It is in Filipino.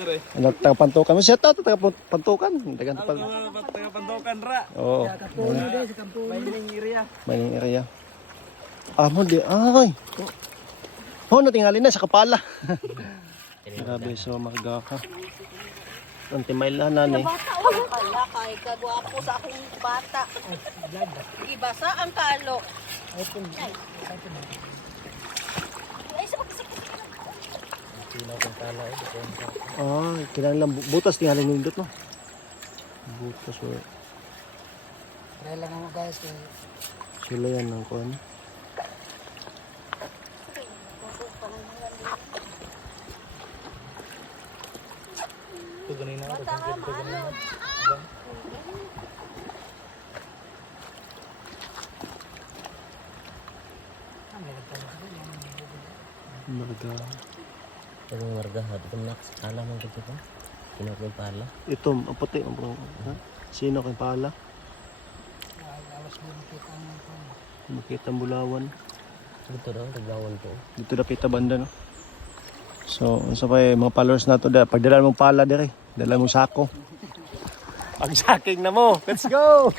Anak taga Pantukan. Shout out taga Pantukan. Taga Pantukan ra. Oo. Kapuno din sa Kampuno. Maling area. Mo di ay. Natingali na sa Kapala. Grabe so magaka. Anti-mile na ni. Bata o kala kay kagwapo sa akong bata. Ibasa ang kalo. Ay, Kailangan lang butas tingali nindot no. Butas o. Try lang mo guys. Sila yan ng kuan. Ito ganina ako. Marga. Ang marga ha, dito nak alam mo dito pa. Sino ko pala? Ito, ang puti. Ha? Sino kay pala? Awas mo makita ang Makita ang Bulawan. Dito daw, naglawan po. Dito na pita banda no. So, unsa pa mga followers nato da pagdala mo pala dire, dala mo sako. Pag saking na mo. Let's go.